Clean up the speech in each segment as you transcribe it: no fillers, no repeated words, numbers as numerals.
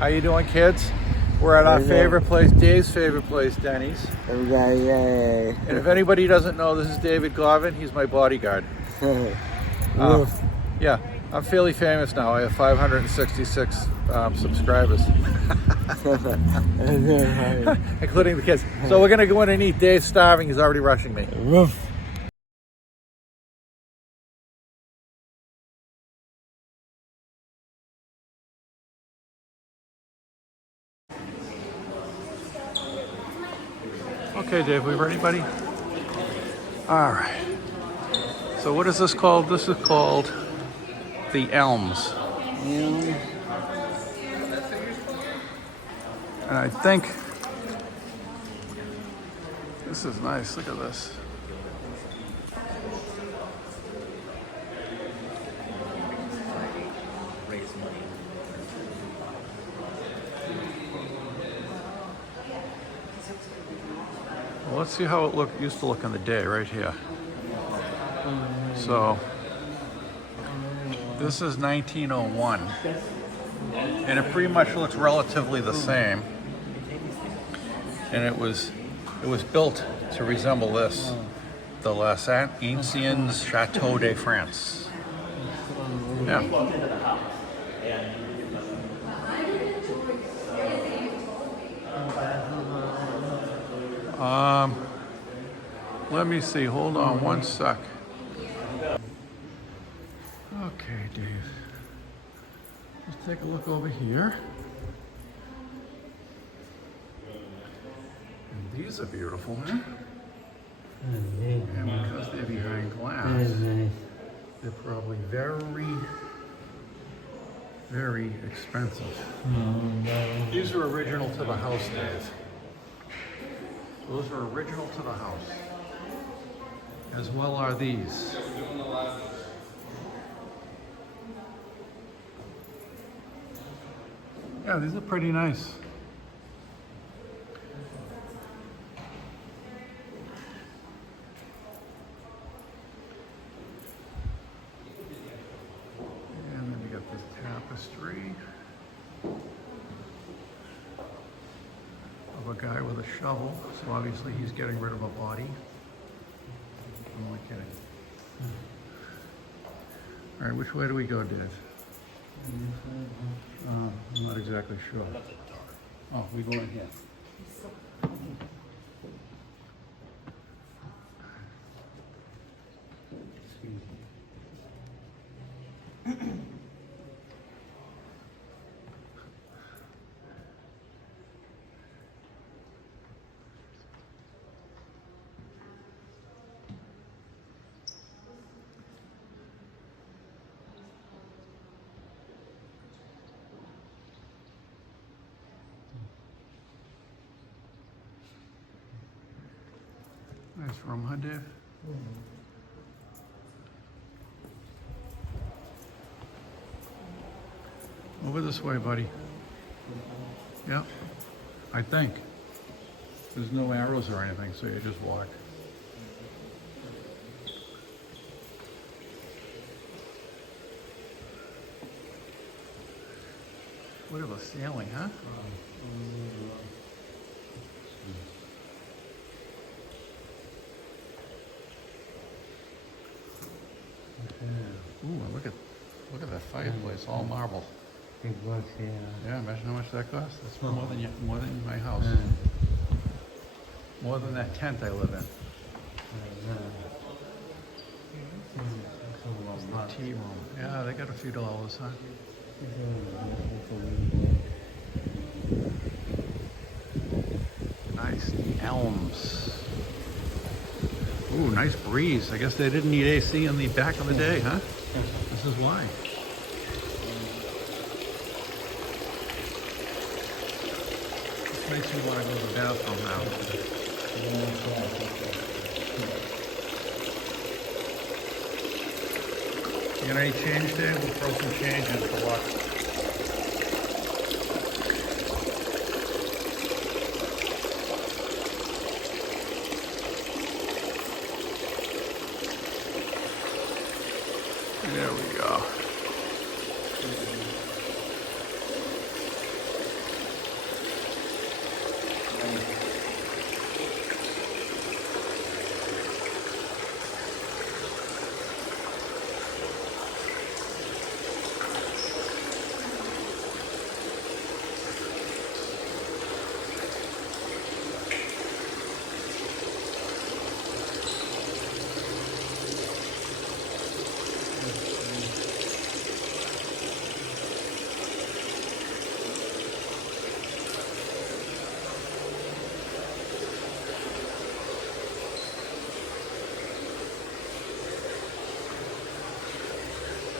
How you doing, kids? We're at our favorite place, Dave's favorite place, Denny's. Yay. And if anybody doesn't know, this is David Garvin. He's my bodyguard. Yeah, I'm fairly famous now. I have 566 subscribers, including the kids. So we're gonna go in and eat. Dave's starving. He's already rushing me. Okay, Dave, we ready, buddy? All right. So what is this called? This is called the Elms. And I think this is nice. Look at this. Well, let's see how it used to look in the day right here. So this is 1901, and it pretty much looks relatively the same. And it was built to resemble this, the Les Anciens Chateau de France. Yeah. Let me see. Hold on one sec. Okay, Dave. Let's take a look over here. And these are beautiful, huh? And because they're behind glass, they're probably very, very expensive. These are original to the house, Dave. Those are original to the house. As well are these. Yeah, these are pretty nice. And then you got this tapestry of a guy with a shovel. So obviously he's getting rid of a body. I'm only kidding. All right, which way do we go, Dave? I'm not exactly sure. Oh, we go in here. Nice room, huh, Dave? Over this way, buddy. Yep, I think. There's no arrows or anything, so you just walk. Look at the ceiling, huh? Ooh, look at that fireplace, all marble. Big bucks, yeah. Yeah, imagine how much that costs. That's more than my house. More than that tent I live in. The tea room. Yeah, they got a few dollars, huh? Nice. Elms. Ooh, nice breeze. I guess they didn't need AC in the back of the day, huh? This is why. This makes me want to go to the bathroom now. You got any change, Dave? We'll throw some change in for luck. There we go.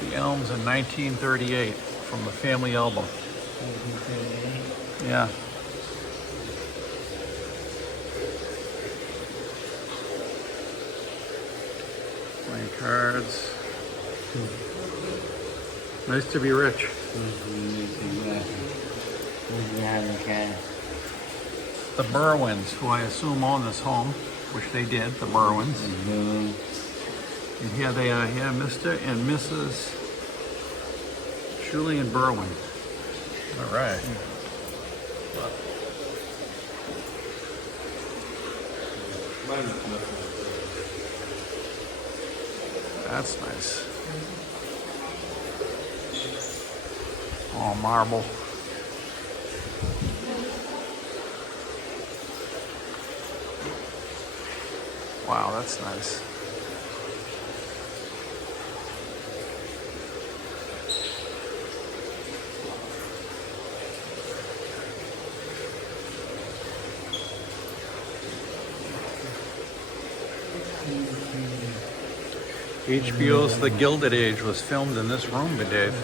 The Elms in 1938 from the family album. Yeah. Playing cards. Nice to be rich. The Berwinds, who I assume own this home, which they did, the Berwinds. And here they are here, Mr. and Mrs. Julian Berwind. All right. That's nice. Oh, marble. Wow, that's nice. HBO's The Gilded Age was filmed in this room, Dave.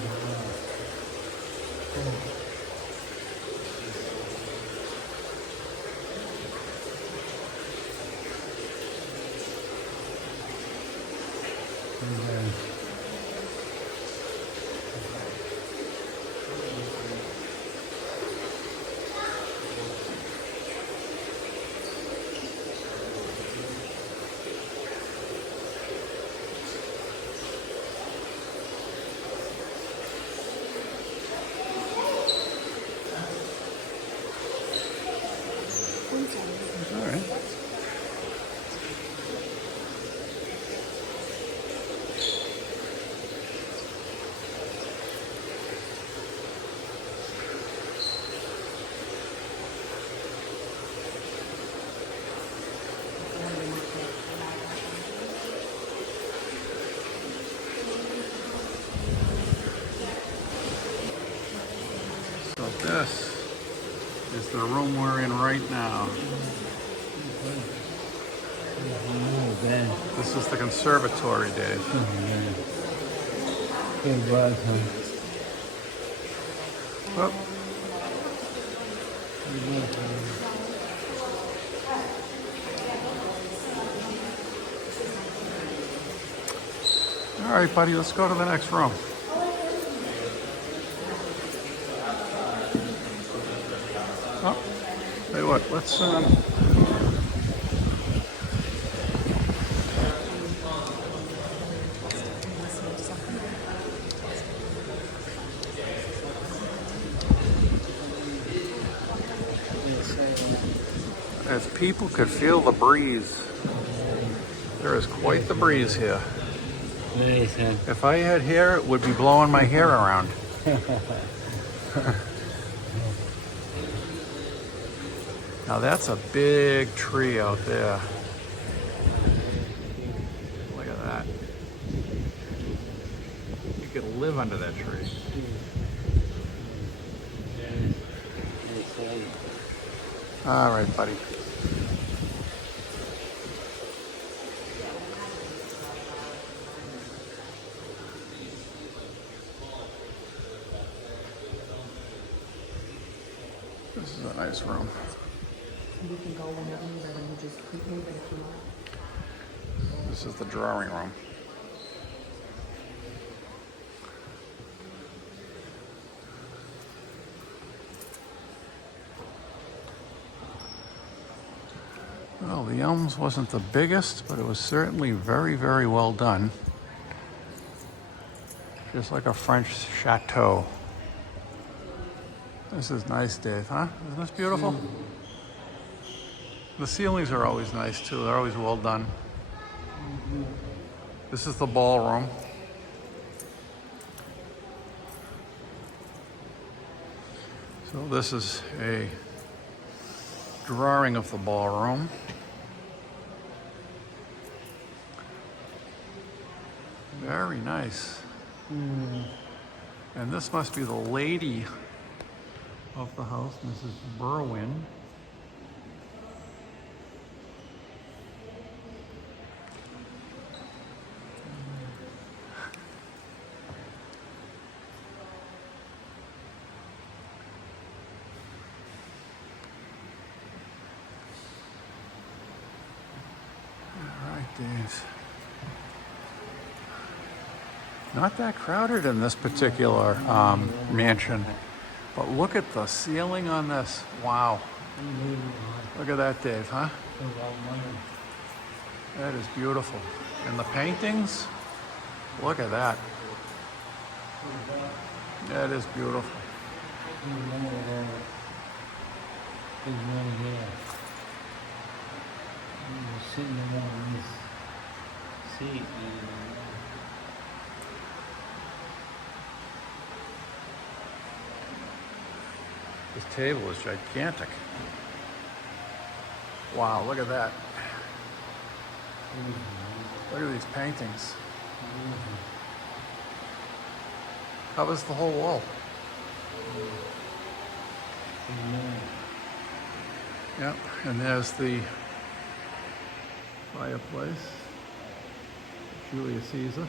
All right. So this is the room we're in right now. This is the conservatory, Dave. Oh. All right, buddy, let's go to the next room. Oh, tell you what, let's if people could feel the breeze, there is quite the breeze here. If I had hair, it would be blowing my hair around. Now that's a big tree out there. Look at that. You could live under that tree. All right, buddy. This is a nice room. You can go whenever you're ready. You just keep moving if you want. This is the drawing room. Well, the Elms wasn't the biggest, but it was certainly very, very well done. Just like a French chateau. This is nice, Dave, huh? Isn't this beautiful? The ceilings are always nice too. They're always well done. This is the ballroom. So this is a drawing of the ballroom. Very nice. And this must be the lady of the house, Mrs. Berwind. Days. Not that crowded in this particular mansion, but look at the ceiling on this. Wow. Look at that, Dave, huh? That is beautiful. And the paintings, look at that. That is beautiful. Sitting around this seat. This table is gigantic. Wow, look at that. Look at these paintings. Covers the whole wall. Yep, and there's the fireplace. Julius Caesar.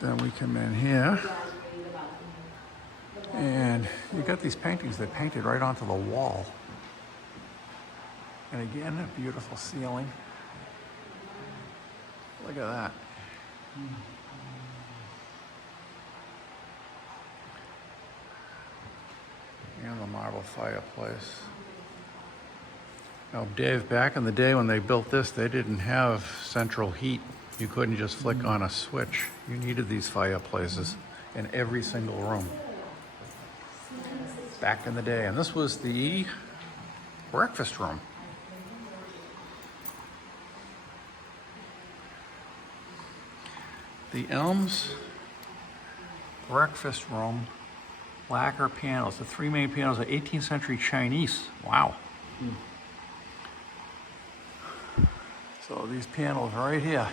Then we come in here, and you got these paintings that painted right onto the wall. And again, a beautiful ceiling. Look at that. And the marble fireplace. Now, Dave, back in the day when they built this, they didn't have central heat. You couldn't just flick on a switch. You needed these fireplaces in every single room. Back in the day. And this was the breakfast room. The Elms breakfast room, lacquer panels. The three main panels are 18th century Chinese. Wow. So these panels right here.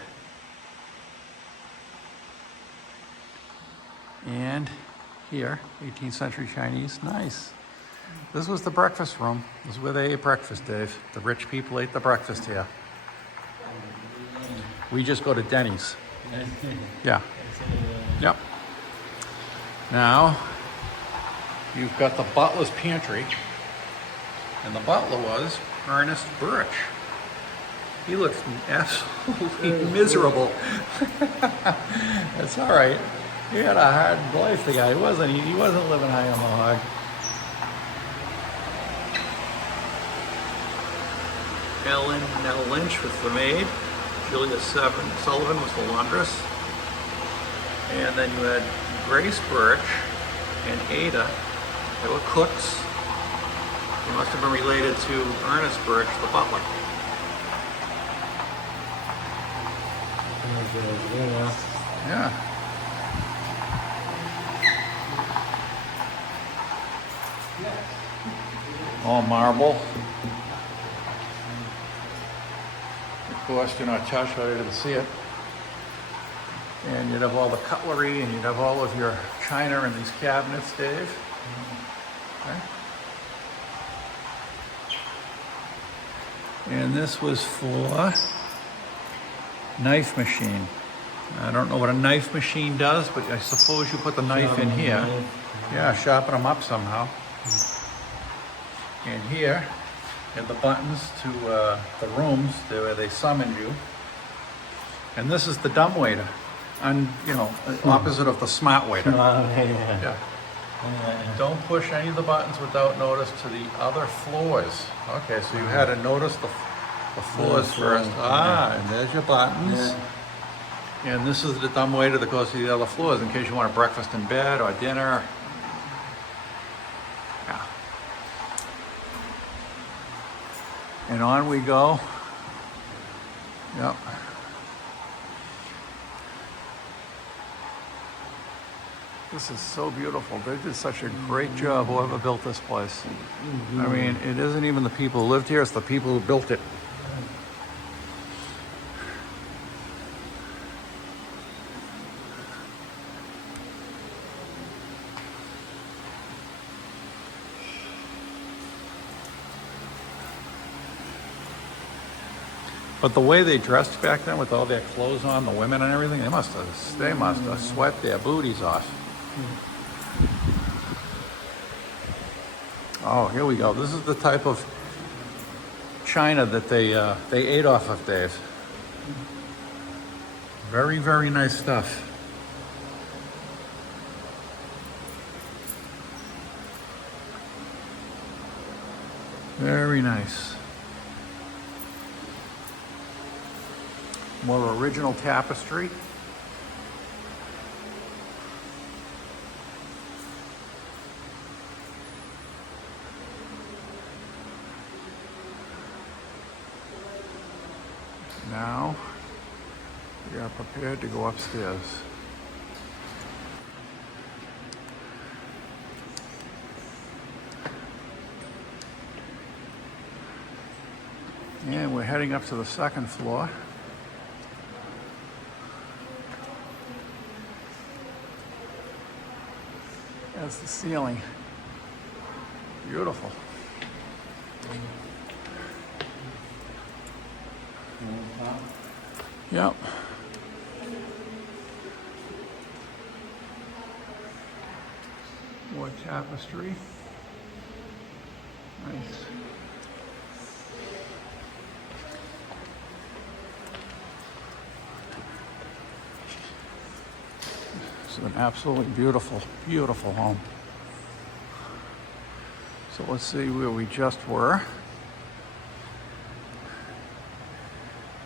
And here, 18th century Chinese. Nice. This was the breakfast room. This is where they ate breakfast, Dave. The rich people ate the breakfast here. We just go to Denny's. Yeah. Yep. Now, you've got the butler's pantry. And the butler was Ernest Birch. He looks absolutely miserable. That's all right. He had a hard life, the guy. He wasn't living high on the hog. Ellen Lynch was the maid. Julia Sullivan was the laundress. And then you had Grace Birch and Ada. They were cooks. They must have been related to Ernest Birch, the butler. Yeah. All marble. Of course, Chateau, I didn't see it. And you'd have all the cutlery, and you'd have all of your china in these cabinets, Dave. Okay. And this was for knife machine. I don't know what a knife machine does, but I suppose you put the knife in here. Yeah, sharpen them up somehow. And here, you have the buttons to the rooms where they summoned you. And this is the dumbwaiter, opposite of the smart waiter. Yeah. Yeah. Don't push any of the buttons without notice to the other floors. Okay, so you had to notice the floors first. Ah, and there's your buttons. And this is the dumb waiter that goes to the other floors in case you want a breakfast in bed or dinner. Yeah. And on we go. Yep. This is so beautiful. They did such a great job, whoever built this place. I mean, it isn't even the people who lived here, it's the people who built it. But the way they dressed back then with all their clothes on, the women and everything, they must have sweat their booties off. Oh, here we go. This is the type of china that they ate off of, Dave. Very, very nice stuff. Very nice. More original tapestry. Now, we are prepared to go upstairs. And we're heading up to the second floor. That's the ceiling. Beautiful. Yep. More tapestry. Nice. This is an absolutely beautiful, beautiful home. So let's see where we just were.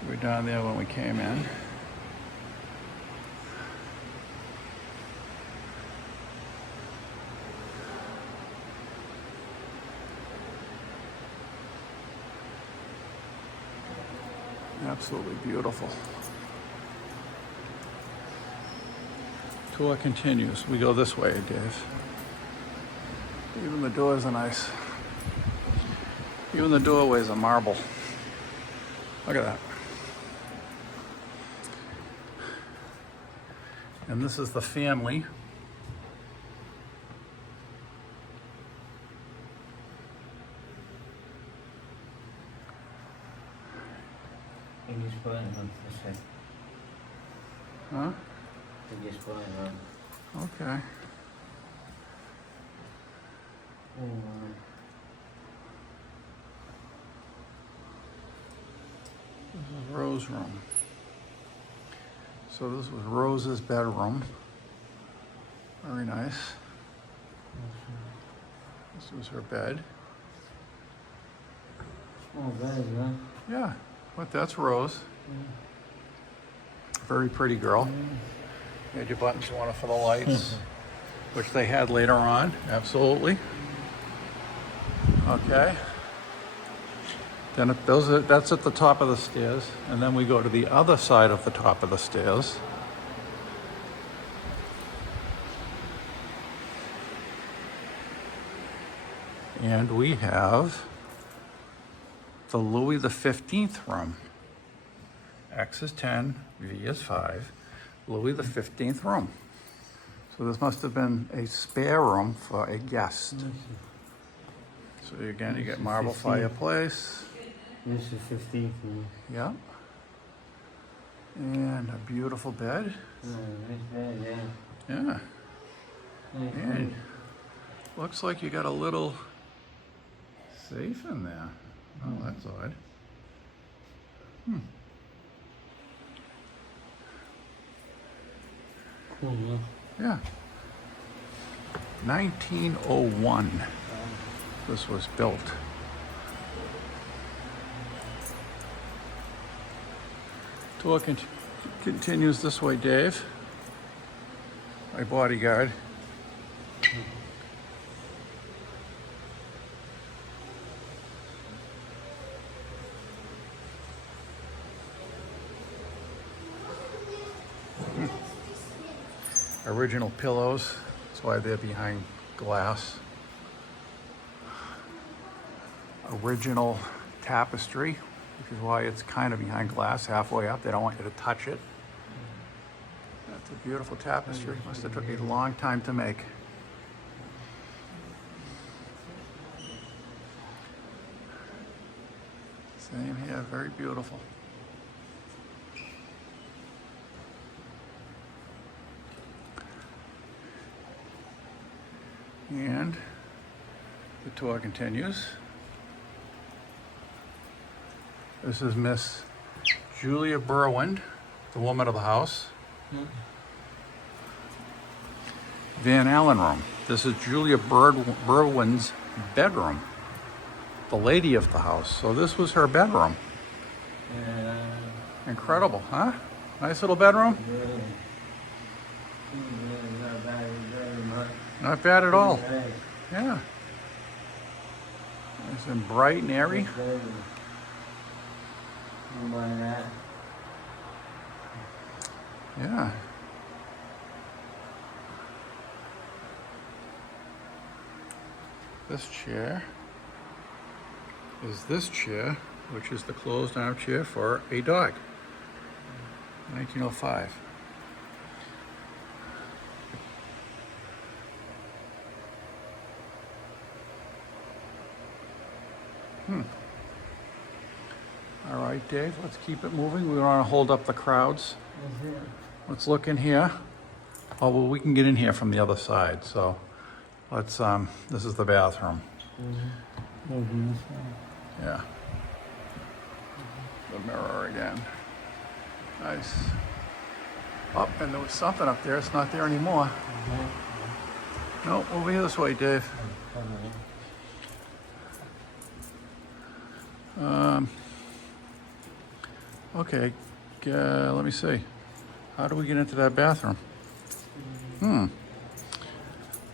We were down there when we came in. Absolutely beautiful. Tour continues. We go this way, Dave. Even the doors are nice. Even the doorways are marble. Look at that. And this is the family. Huh? Okay. This is Rose's room. So this was Rose's bedroom. Very nice. This was her bed. Small bed, huh? Yeah, but that's Rose. Very pretty girl. You had your buttons you wanted for the lights, which they had later on, absolutely. Okay. Then that's at the top of the stairs, and then we go to the other side of the top of the stairs. And we have the Louis XV room. X is 10, V is 5, Louis XV room. So this must have been a spare room for a guest. So again, you get marble fireplace. This is 15th. Yep. And a beautiful bed. Nice bed, yeah. Yeah. Nice And looks like you got a little safe in there. Oh, that's odd. Cool, huh? Yeah. 1901. This was built. Tour continues this way, Dave. My bodyguard. Original pillows. That's why they're behind glass. Original tapestry, which is why it's kind of behind glass, halfway up. They don't want you to touch it. That's a beautiful tapestry. Must have took a long time to make. Same here, very beautiful. And the tour continues. This is Miss Julia Berwind, the woman of the house. Van Allen room. This is Julia Berwind's bedroom, the lady of the house. So this was her bedroom. Incredible, huh? Nice little bedroom. Not bad at all. Yeah. Nice and bright and airy. Yeah. This chair is this chair, which is the closed armchair for a dog. 1905. All right, Dave, let's keep it moving. We want to hold up the crowds. Let's look in here. Oh, well, we can get in here from the other side. So let's, this is the bathroom. Yeah. The mirror again. Nice. Oh, and there was something up there. It's not there anymore. No, over here this way, Dave. Okay, let me see. How do we get into that bathroom?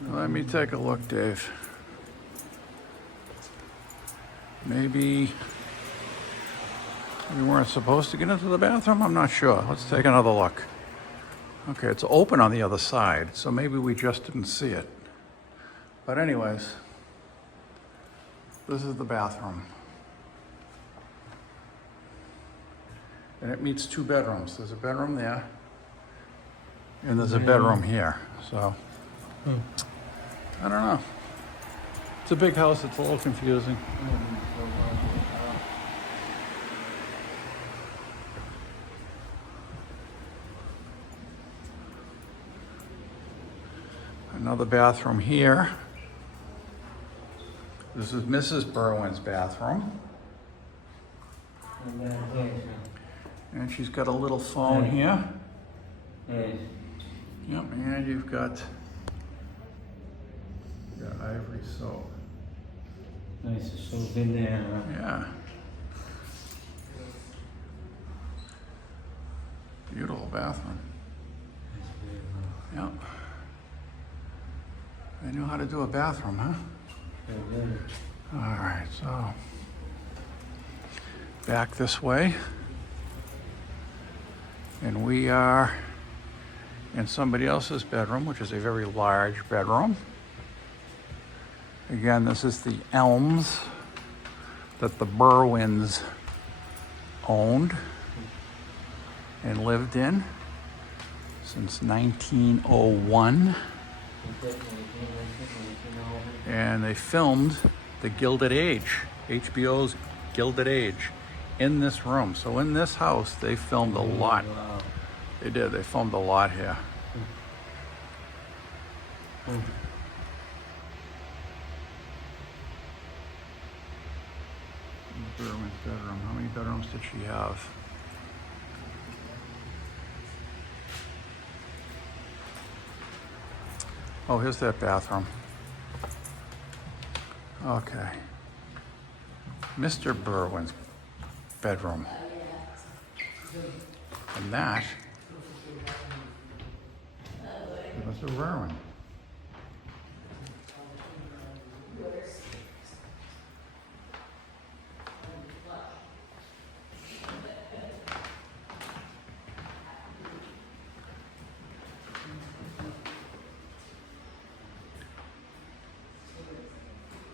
Let me take a look, Dave. Maybe we weren't supposed to get into the bathroom? I'm not sure. Let's take another look. Okay, it's open on the other side, so maybe we just didn't see it. But anyways, this is the bathroom. And it meets two bedrooms. There's a bedroom there, and there's a bedroom here. So, I don't know. It's a big house. It's a little confusing. Another bathroom here. This is Mrs. Berwind's bathroom. And she's got a little phone here. Yep, and you've got ivory soap. Nice soap in there. Yeah. Beautiful bathroom. Yep. They knew how to do a bathroom, huh? All right, so back this way. And we are in somebody else's bedroom, which is a very large bedroom. Again, this is the Elms that the Berwinds owned and lived in since 1901. And they filmed the Gilded Age, HBO's Gilded Age, in this room. So in this house, they filmed a lot. They did. They filmed a lot here. Berwin's bedroom. How many bedrooms did she have? Oh, here's that bathroom. Okay. Mr. Berwind's bedroom. And that is Mr. Berwind.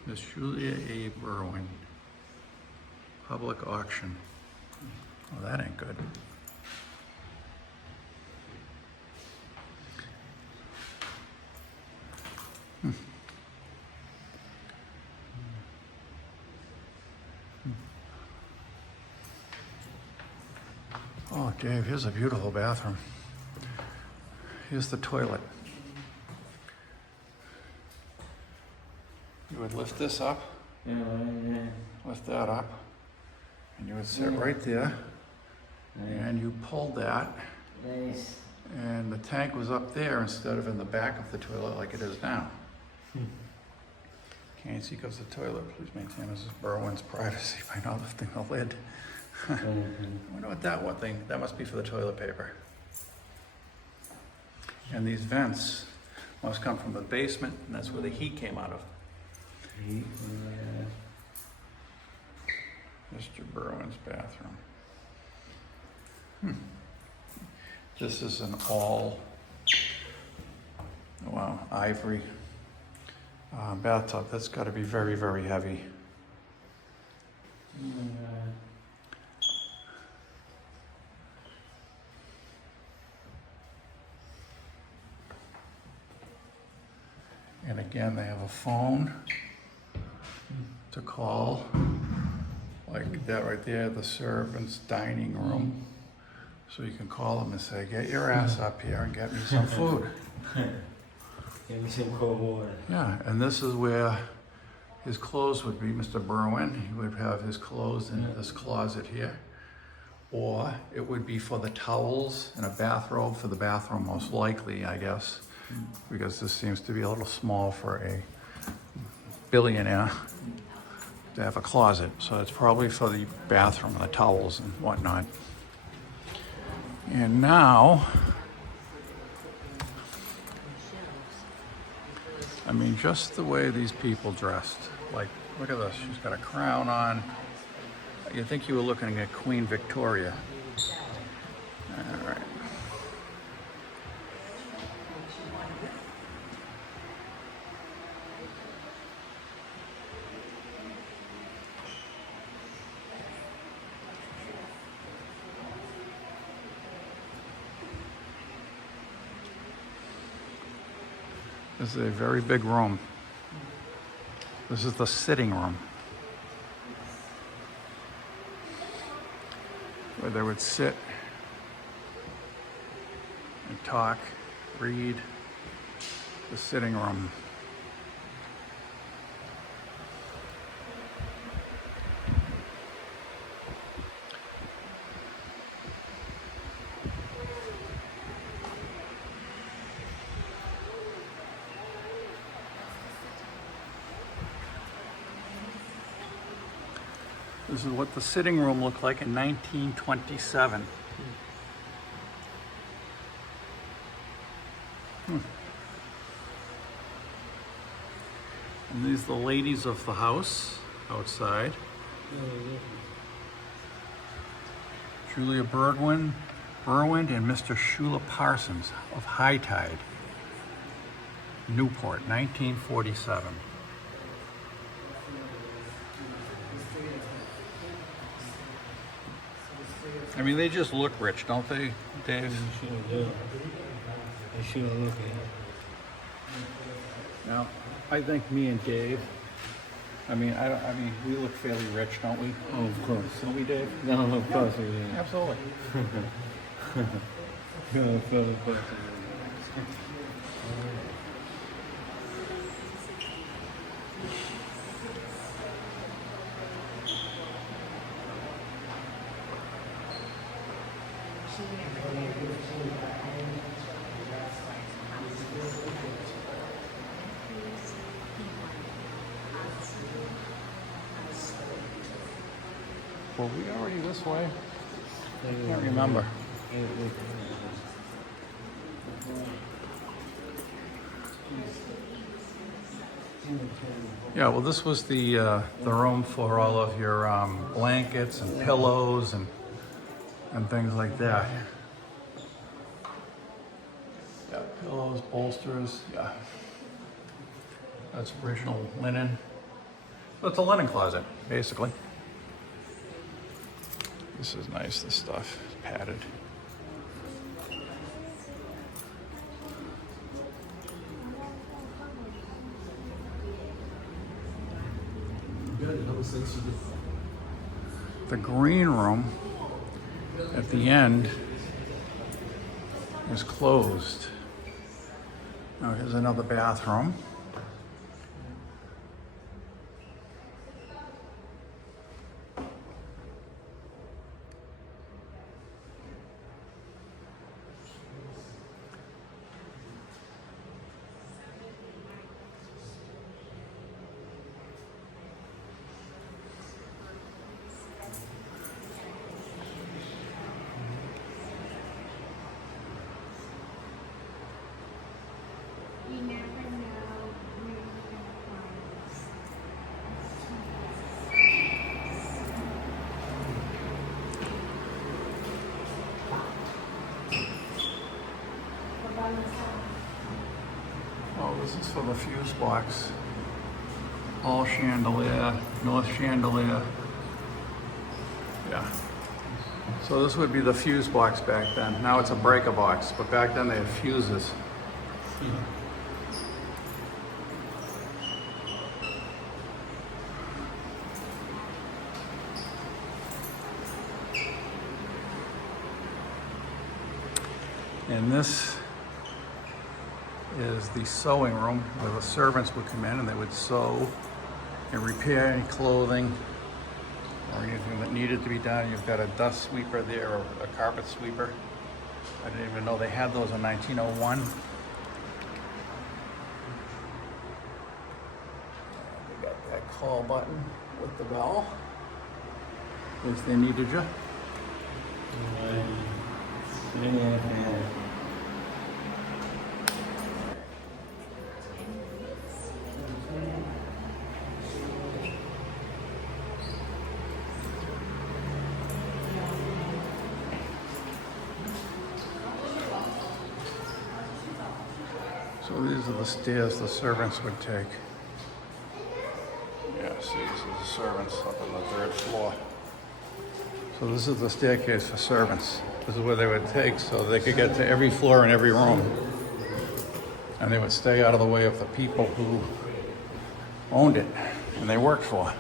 Miss Julia A. Berwind. Public auction. Oh, that ain't good. Oh, Dave, here's a beautiful bathroom. Here's the toilet. You would lift this up, Yeah, lift that up, and you would sit right there, and you pulled that, nice. and the tank was up there instead of in the back of the toilet like it is now. Can't see because the toilet, please maintain Mrs. Berwind's privacy by not lifting the lid. I wonder what that one thing, that must be for the toilet paper. And these vents must come from the basement, and that's where the heat came out of. Mr. Berwind's bathroom. This is an all, wow, ivory bathtub. That's got to be very, very heavy. And again, they have a phone to call, like that right there, the servant's dining room. So you can call them and say, get your ass up here and get me some food. Give me some cold water. Yeah, and this is where his clothes would be, Mr. Berwind. He would have his clothes in this closet here. Or it would be for the towels and a bathrobe for the bathroom, most likely, I guess, because this seems to be a little small for a billionaire to have a closet. So it's probably for the bathroom, the towels and whatnot. And now, I mean, just the way these people dressed. Like, look at this. She's got a crown on. You'd think you were looking at Queen Victoria. All right. This is a very big room. This is the sitting room, where they would sit and talk, read. The sitting room. This is what the sitting room looked like in 1927. And these are the ladies of the house outside. Julia Berwind and Mr. Shula Parsons of High Tide, Newport, 1947. I mean, they just look rich, don't they, Dave? Sure do. I sure look at it. Now, I think me and Dave, I mean, we look fairly rich, don't we? Oh, of course. Don't we, Dave? No, of course we do. Absolutely. Of course. Were we already this way? I can't remember. Yeah, well, this was the room for all of your blankets and pillows and things like that. Yeah, pillows, bolsters, yeah. That's original linen. So it's a linen closet, basically. This is nice, this stuff, it's padded. The green room at the end is closed. Now here's another bathroom. You never know where you're gonna find us. What about this one? Oh, this is for the fuse box. All chandelier, north chandelier. Yeah. So this would be the fuse box back then. Now it's a breaker box, but back then they had fuses. And this is the sewing room where the servants would come in and they would sew and repair any clothing or anything that needed to be done. You've got a dust sweeper there or a carpet sweeper. I didn't even know they had those in 1901. They got that call button with the bell, in case they needed you. So these are the stairs the servants would take. Yeah, see, this is the servants up on the third floor. So this is the staircase for servants. This is where they would take so they could get to every floor and every room. And they would stay out of the way of the people who owned it and they worked for.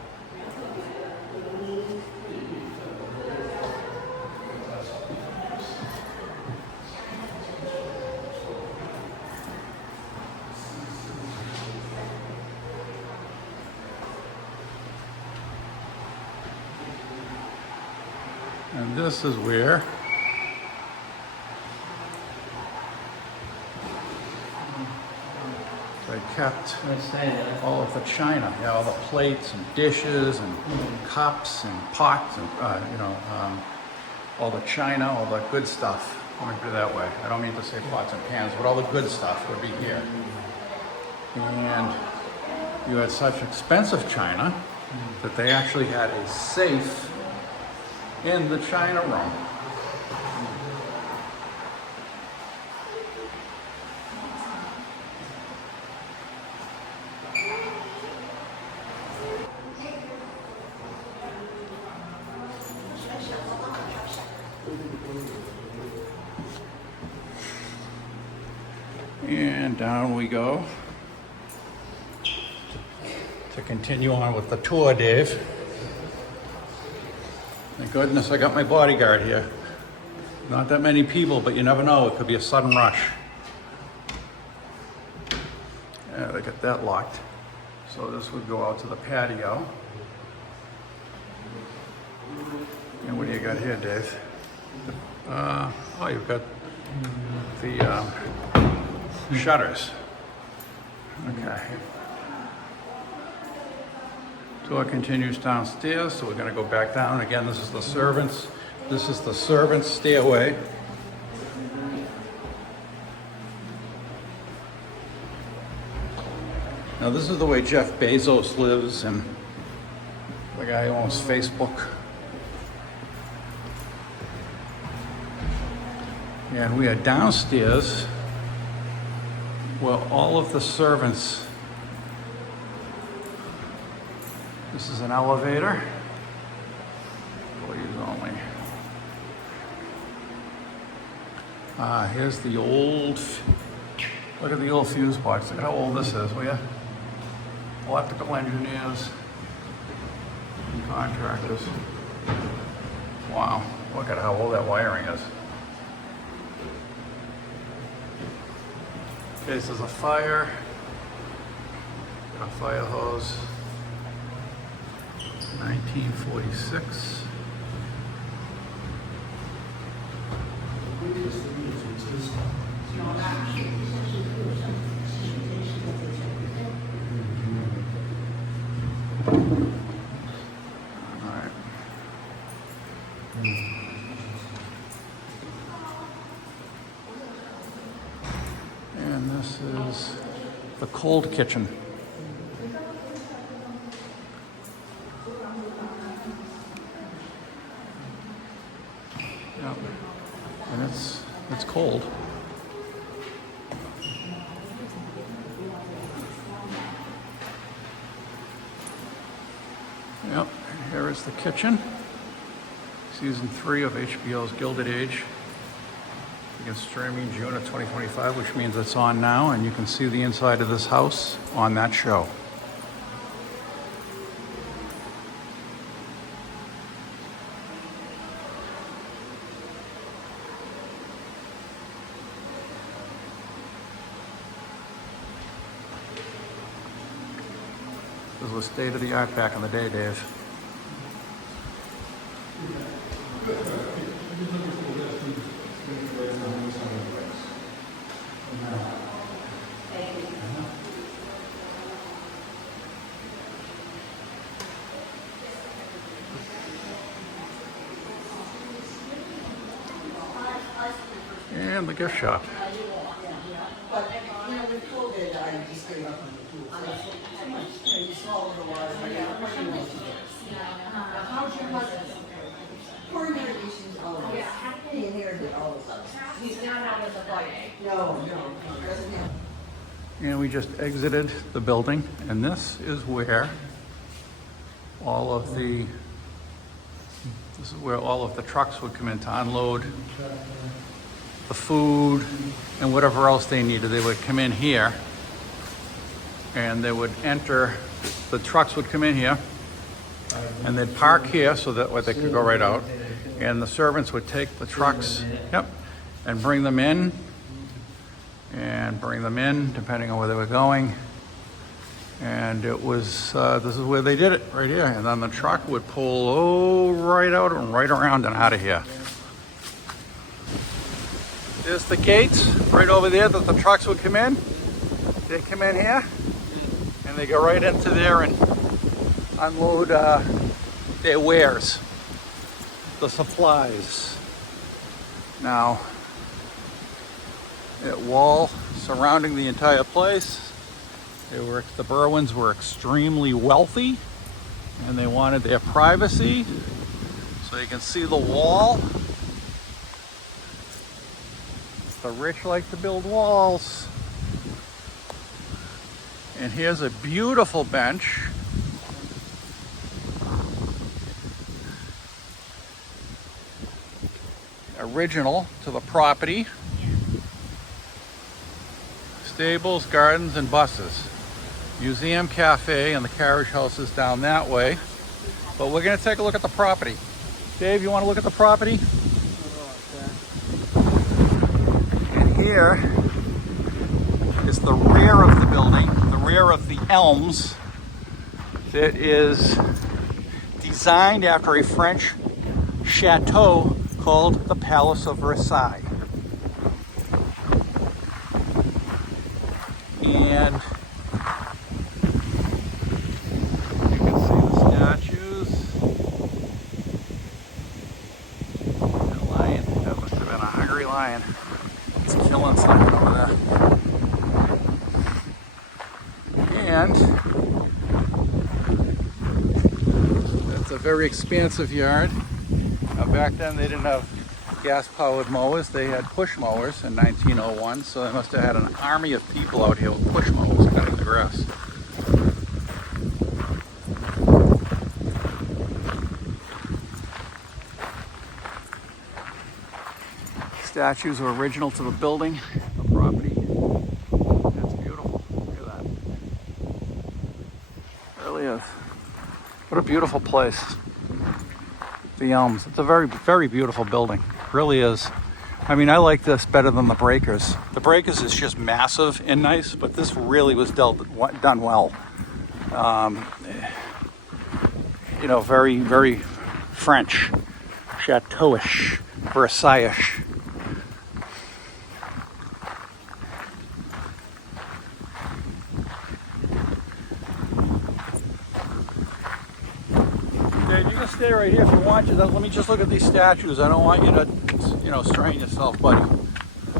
And this is where they kept all of the china, yeah, all the plates and dishes and cups and pots and, all the china, all the good stuff. Let me put it that way. I don't mean to say pots and pans, but all the good stuff would be here. And you had such expensive china that they actually had a safe in the china room. And down we go to continue on with the tour, Dave. Thank goodness I got my bodyguard here. Not that many people, but you never know. It could be a sudden rush. Yeah, they got that locked. So this would go out to the patio. And what do you got here, Dave? You've got the shutters. Okay. So tour continues downstairs, so we're gonna go back down. Again, this is the servants' stairway. Now this is the way Jeff Bezos lives, and the guy who owns Facebook. And we are downstairs where all of the servants, this is an elevator, employees only. Here's the old, look at the old fuse box. Look at how old this is, will you? Electrical engineers and contractors. Wow, look at how old that wiring is. Okay, so there's a fire hose, 1946. All right. And this is the cold kitchen. Yep. And it's cold. Yep, and here is the kitchen. Season 3 of HBO's Gilded Age. Begins streaming June of 2025, which means it's on now, and you can see the inside of this house on that show. This was state of the art back in the day, Dave. And the gift shop. But, you know, with COVID, I just gave up on the pool. Too much, you know, you swallow the water, but what do you want to do? How's your husband? Poor inheritions always. He inherited all of those. He's not out of the fight. No, he doesn't have. And we just exited the building, and this is where all of the trucks would come in to unload the food and whatever else they needed. They would come in here, and they would enter, the trucks would come in here, and they'd park here so that way they could go right out. And the servants would take the trucks, yep, and bring them in, depending on where they were going. And it was, this is where they did it, right here. And then the truck would pull right out and right around and out of here. There's the gates right over there that the trucks would come in. They come in here and they go right into there and unload their wares, the supplies. Now, that wall surrounding the entire place, the Berwinds were extremely wealthy and they wanted their privacy. So you can see the wall. The rich like to build walls. And here's a beautiful bench. Original to the property. Stables, gardens, and buses. Museum, cafe, and the carriage house is down that way. But we're going to take a look at the property. Dave, you want to look at the property? And here is the rear of the building, the rear of the Elms, that is designed after a French chateau called the Palace of Versailles. And you can see this It's a very expansive yard. Now back then they didn't have gas-powered mowers. They had push mowers in 1901, so they must have had an army of people out here with push mowers cutting the grass. Statues are original to the building, the property. That's beautiful. Look at that. It really is. What a beautiful place. The Elms. It's a very, very beautiful building. It really is. I mean, I like this better than the Breakers. The Breakers is just massive and nice, but this really was done well. You know, very, very French, Chateau-ish, Versailles-ish. You can stay right here if you want to. Let me just look at these statues. I don't want you to, you know, strain yourself, buddy.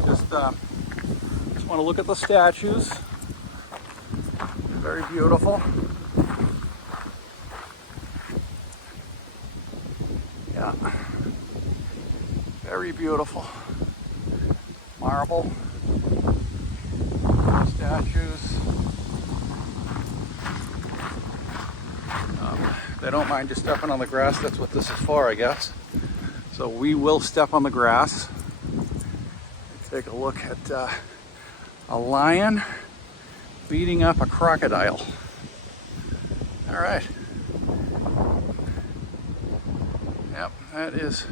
Just want to look at the statues. Very beautiful. Yeah. Very beautiful. Marble. Statues. They don't mind you stepping on the grass. That's what this is for, I guess. So we will step on the grass. Take a look at a lion beating up a crocodile. All right. Yep, that is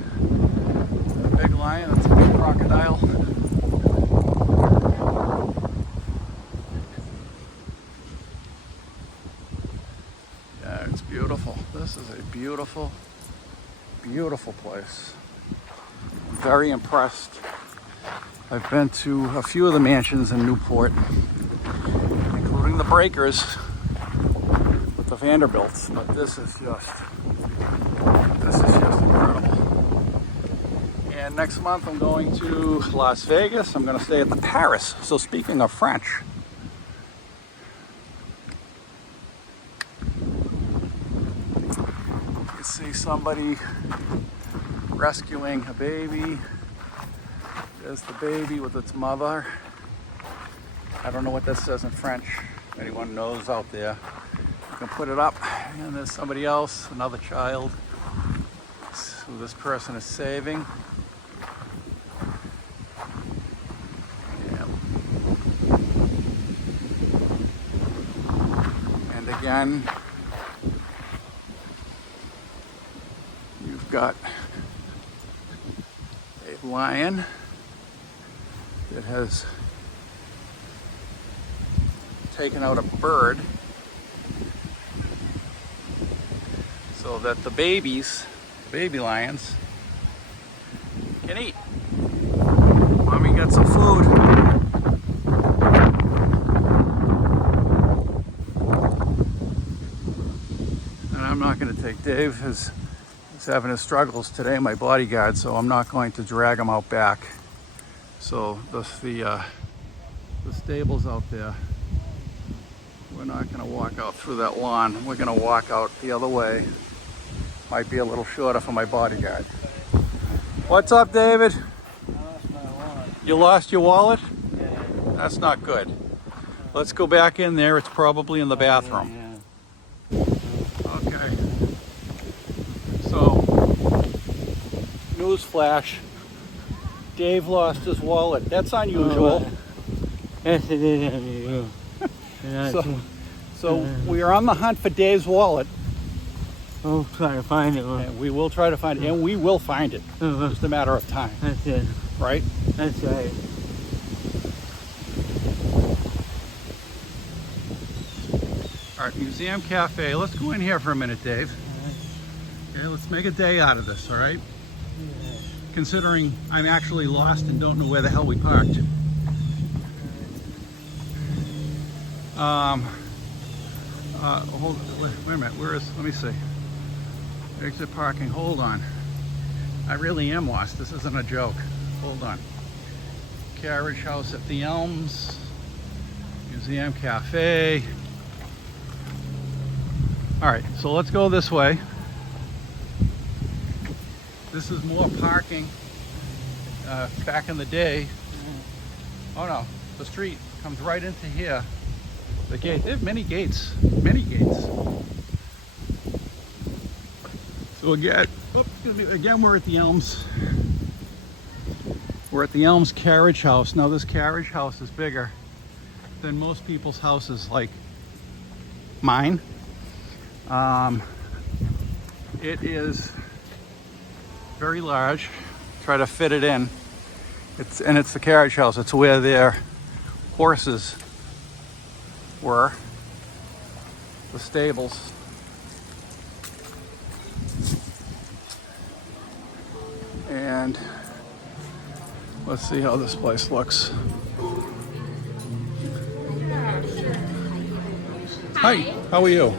a big lion. That's a big crocodile. Beautiful. This is a beautiful, beautiful place. I'm very impressed. I've been to a few of the mansions in Newport, including the Breakers with the Vanderbilts, but this is just incredible. And next month I'm going to Las Vegas. I'm going to stay at the Paris. So speaking of French, see somebody rescuing a baby. There's the baby with its mother. I don't know what that says in French. If anyone knows out there, you can put it up. And there's somebody else, another child, who this person is saving. Yeah. And again, got a lion that has taken out a bird so that the baby lions can eat. Mommy got some food. And I'm not going to take Dave. He's having his struggles today, my bodyguard, so I'm not going to drag him out back. So the stable's out there. We're not going to walk out through that lawn. We're going to walk out the other way. Might be a little shorter for my bodyguard. What's up, David? I lost my wallet. You lost your wallet? Yeah. That's not good. Let's go back in there. It's probably in the bathroom. Okay. So, newsflash. Dave lost his wallet. That's unusual. Yes, it is unusual. So we are on the hunt for Dave's wallet. We'll try to find it. And we will try to find it, and we will find it. Just a matter of time. That's it. Right? That's right. All right, Museum Cafe. Let's go in here for a minute, Dave. Okay, let's make a day out of this, all right? Considering I'm actually lost and don't know where the hell we parked. Wait a minute, let me see. Exit parking, hold on. I really am lost, this isn't a joke. Hold on. Carriage house at the Elms. Museum Cafe. All right, so let's go this way. This is more parking. Back in the day, oh no, the street comes right into here. The gate, they have many gates, many gates. So again, we're at the Elms. We're at the Elms carriage house. Now this carriage house is bigger than most people's houses like mine. It is very large. Try to fit it in. It's the carriage house. It's where their horses were, the stables. And let's see how this place looks. Hi, how are you?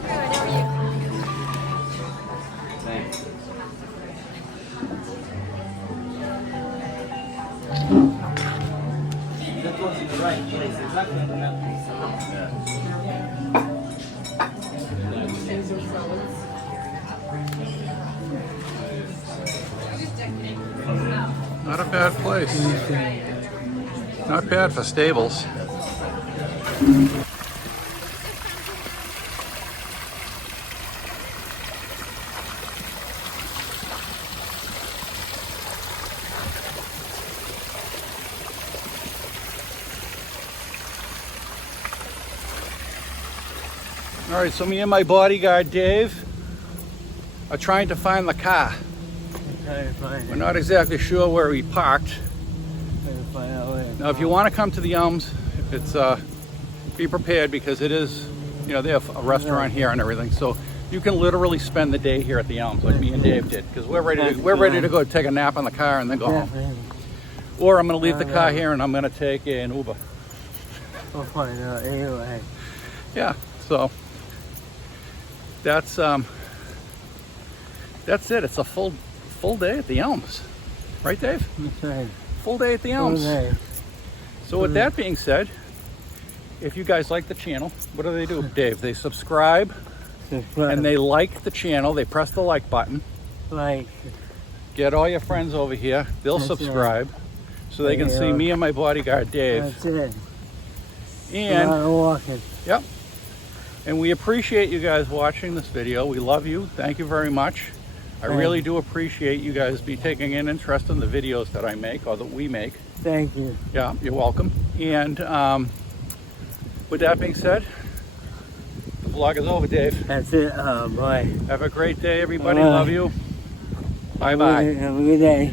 That was in the right place, exactly on the map. Not a bad place. Not bad for stables. All right, so me and my bodyguard Dave are trying to find the car. We're not exactly sure where we parked. Now, if you want to come to the Elms, it's be prepared because it is, you know, they have a restaurant here and everything, so you can literally spend the day here at the Elms, like me and Dave did, because we're ready to go take a nap on the car and then go home. Or I'm going to leave the car here and I'm going to take an Uber. We'll find out anyway. Yeah, so that's it. It's a full day at the Elms, right, Dave? That's right. Full day at the Elms. Okay. So with that being said, if you guys like the channel, what do, Dave? They subscribe and they like the channel. They press the like button. Like. Get all your friends over here. They'll That's subscribe so they can see me and my bodyguard Dave. That's it. And A lot of walking. yep. And we appreciate you guys watching this video. We love you. Thank you very much. I really do appreciate you guys taking an interest in the videos that I make or that we make. Thank you. Yeah, you're welcome. And with that being said, the vlog is over, Dave. That's it. Bye. Have a great day, everybody. Bye. Love you. Bye-bye. Have a good day.